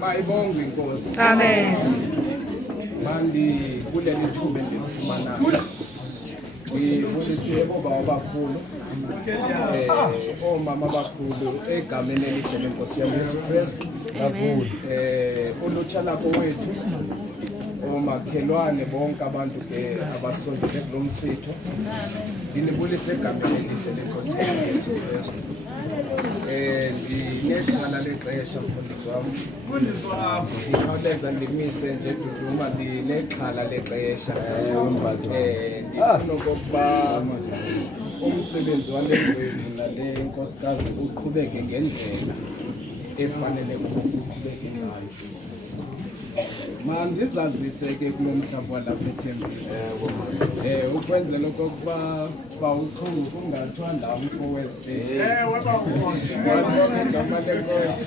Mayibonge Nkosi. Amen. Mandi kuleli thuba endilifumanayo. Ngibonise baba abakhulu. Omama abakhulu egameni elihle leNkosi yaMesu Kristu. Amen. Ulutsha lakho wethu. Omakhelwane bonke abantu abasondele kulo msitho. Ngilibulise egameni elihle leNkosi yaMesu Kristu. Ndinexhala lexesha mfundisi wami. Ndikhawuleza ndimise nje Duduma ndinexhala lexesha. Ndifuna okokuba umsebenzi wale ndwebu nale nkosikazi uqhubeke ngendlela efanele uqhubeke ngayo. Mandizazise ke kulo mhlaba walapha eThembisa. Ukwenzela okokuba bawuqhunga ungathwa ndawo mfowethu. Igama lenkosi.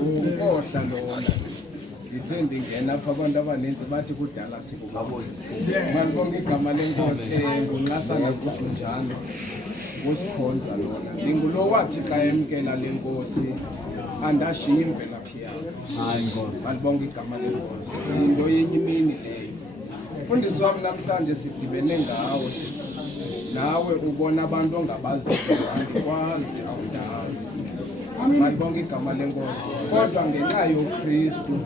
Ukhohla lona. Ngithe ndingena apha abantu abaninzi bathi kudala sikubabona. Malibonke igama lenkosi ngunqasana kuDunjana. Usikhonza lona. Ndingulo wathi xa emkela lenkosi andashiya imvelaphi yakhe. Hayi Nkosi. Malibonke igama lenkosi. Into yenye imini leyo. Mfundisi wami namhlanje sidibene ngawe. Nawe ubona abantu ongabaziyo, andikwazi awundazi. Malibonke igama lenkosi. Kodwa ngenxa yoKristu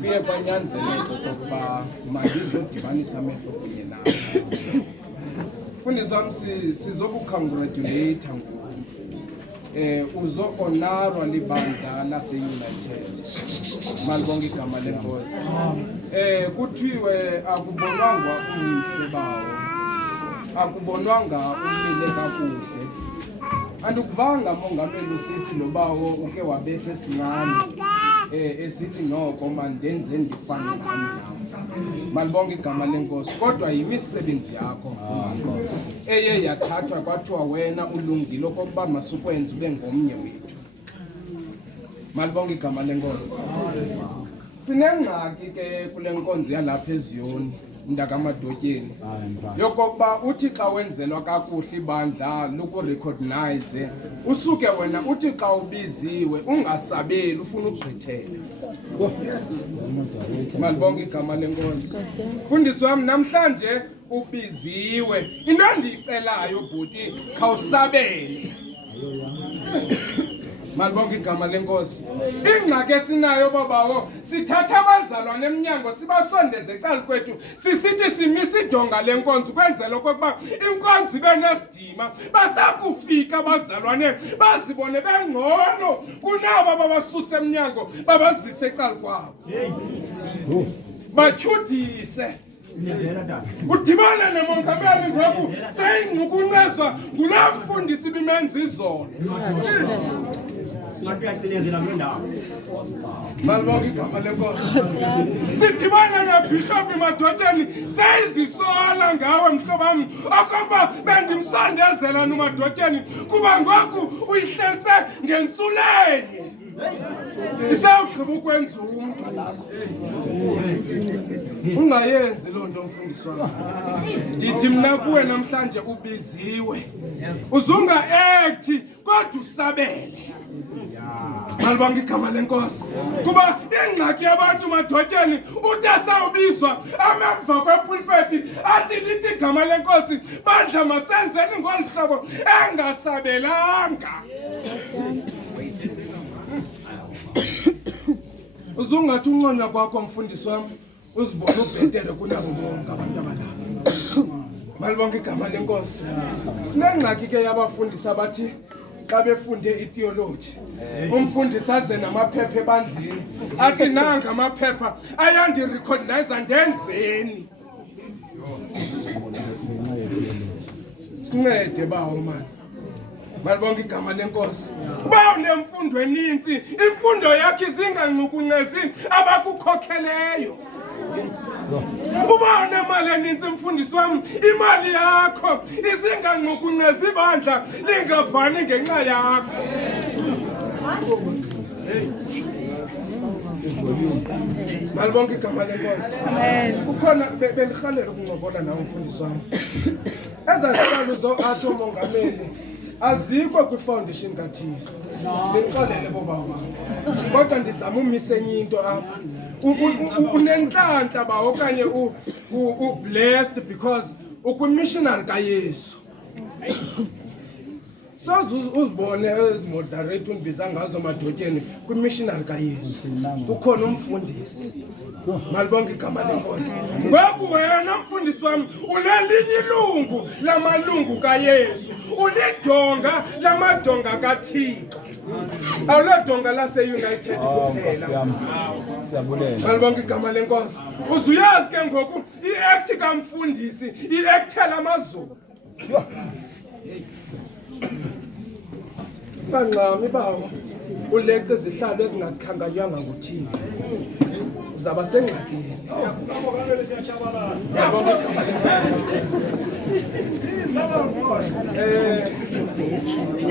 kuye kwanyanzeleka ukuba mandizodibanisa amehlo kunye nawe. Mfundisi wami sizokukongratulate ngoku. Uzo-honarwa libandla lase-United. Malibonke igama lenkosi. Kuthiwe akubonwanga umhle bawo. Akubonwanga umile kakuhle. Andikuvanga mongameli usithi lo bawo uke wabetha esincane. Esithi noko mandenze ndifane nami nami. Malibonke igama lenkosi. Kodwa yimisebenzi yakho mfundisi. Eye yathathwa kwathiwa wena ulungile okokuba masukwenze ube ngomnye wethu. Malibonke igama lenkosi. Sinengxaki ke kule nkonzo yalapha eZiyoni ndakamadotyeni. Yokokuba uthi xa wenzelwa kakuhle ibandla lokurecognize usuke wena uthi xa ubiziwe ungasabeli ufuna ugqithela. Malibonke igama lenkosi. Mfundisi wami namhlanje ubiziwe. Into endiyicelayo bhuti khawusabele. Malibonke igama lenkosi. Ingxaki esinayo babawo sithatha abazalwane eminyango sibasondeze ecala kwethu sisithi simisa idonga lenkonzo kwenzela okokuba inkonzo ibe nesidima basakufika abazalwane bazibone bengcono kunabo babasusa eminyango babazise ecala kwabo. Batyhudise. Udibana nemongameli ngoku seyingcukuncezwa ngulaa mfundisi bimenza izolo. Malibonke igama lenkosi. Sidibana nabishop Madotyeni seyizisola ngawe mhlobam okokuba bendimsondezela noMadotyeni kuba ngoku uyihlalise ngentsulenye. Isawugqiba ukwenza umntu. Ungayenzi loo nto mfundisi wami. Ndithi mna kuwe namhlanje ubiziwe. Uzunga-acti kodwa usabele. Malibonke igama lenkosi. Kuba ingxaki yabantu Madotyeni uthi asawubizwa amemva kwepulpeti athi lithi igama lenkosi bandla masenzeni ngolu hlobo engasabelanga. Uzungathi unconywa kwakho mfundisi wami uzibona ubhetele kunabo bonke abantu abalapha. Malibonke igama lenkosi. Sinengxaki ke yabafundisi abathi xa befunde itheology umfundisi aze namaphepha ebandleni athi nanga amaphepha ayandirecognize ndenzeni. Sincede bawo mani. Malibonke igama lenkosi. Uba unemfundo eninzi imfundo yakhe zingancukuncezini abakukhokheleyo. Uba unemali eninzi mfundisi wami imali yakho izingancukuncezi ibandla lingavani ngenxa yakho. Malibonke igama lenkosi. Amen. Ukhona bendihalela ukuncokola nawe mfundisi wami. Ezazihlalo zo athi umongameli azikho kwi-foundation kaThixo. Ndixolele bobaba. Kodwa ndizama umise enye into apha. Unenhlanhla ba okanye blessed because ukwi-missionary kaYesu. So uzibone ezimoderate undibiza ngazo madotyeni kwi-missionary kaYesu. Ukhona umfundisi. Malibonke igama lenkosi. Ngoku wena mfundisi wami ulelinye ilungu lamalungu kaYesu. Ulidonga lamadonga kaThixo. Awuledonga lase-United kuphela. Siyabulela. Malibonke igama lenkosi. Uzuyazi ke ngoku i-act kamfundisi i-actela amazulu. Banqami bawo uleqe izihlalo ezingakhanganywanga nguThixo. Uzaba sengxakini.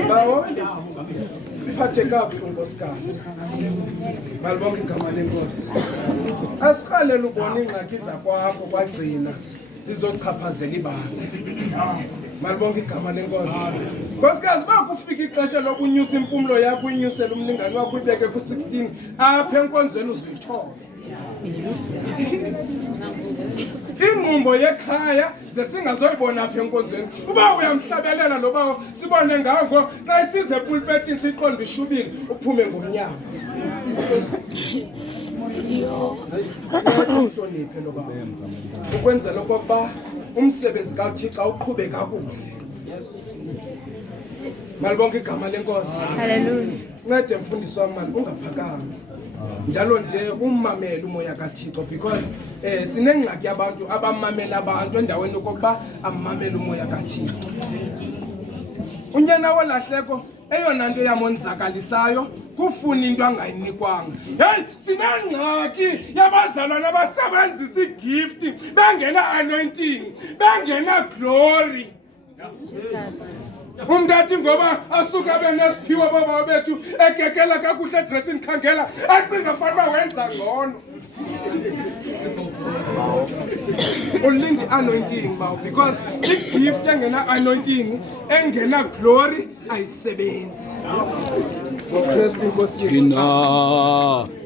Bawo phathe kabuhlungu nkosikazi. Malibonke igama lenkosi. Asiqalele ubona ingxaki zakwakho kwagcina zizochaphazela ibandla. Malibonke igama lenkosi. Nkosikazi bakufika ixesha lokunyusa impumlo yakho uyinyusela umlingane wakho uyibeke ku-16 apha enkonzweni uzuyithola. Ingqumbo yekhaya zesingazoyibona apha enkonzweni. Uba uyamhlabelela loba sibone ngako xa isize epulpetini siqonde ishubile uphume ngomnyango. Uhloniphe lo baba. Ukwenzela okokuba umsebenzi kaThixo uqhube kakuhle. Malibonke igama lenkosi. Hallelujah. Ncede mfundisi wami mani ungaphakami. Njalo nje ummamela umoya kaThixo because sinengxaki yabantu abamamela abantu endaweni yokuba amamela umoya kaThixo. Unyana wolahleko eyona nto yamonzakalisayo kufuna into angayinikwanga. Hey, sinengxaki yabazalwana abasebenzisa igift bangena anointing, bangena glory. Umntathi ngoba asuka benesiphiwo baba bethu egekela kakuhle dressing khangela acinga fanele wenza ngcono. Ulindi anointing bawo because igift engena anointing engena glory ayisebenzi. ngoKristu inkosi yethu.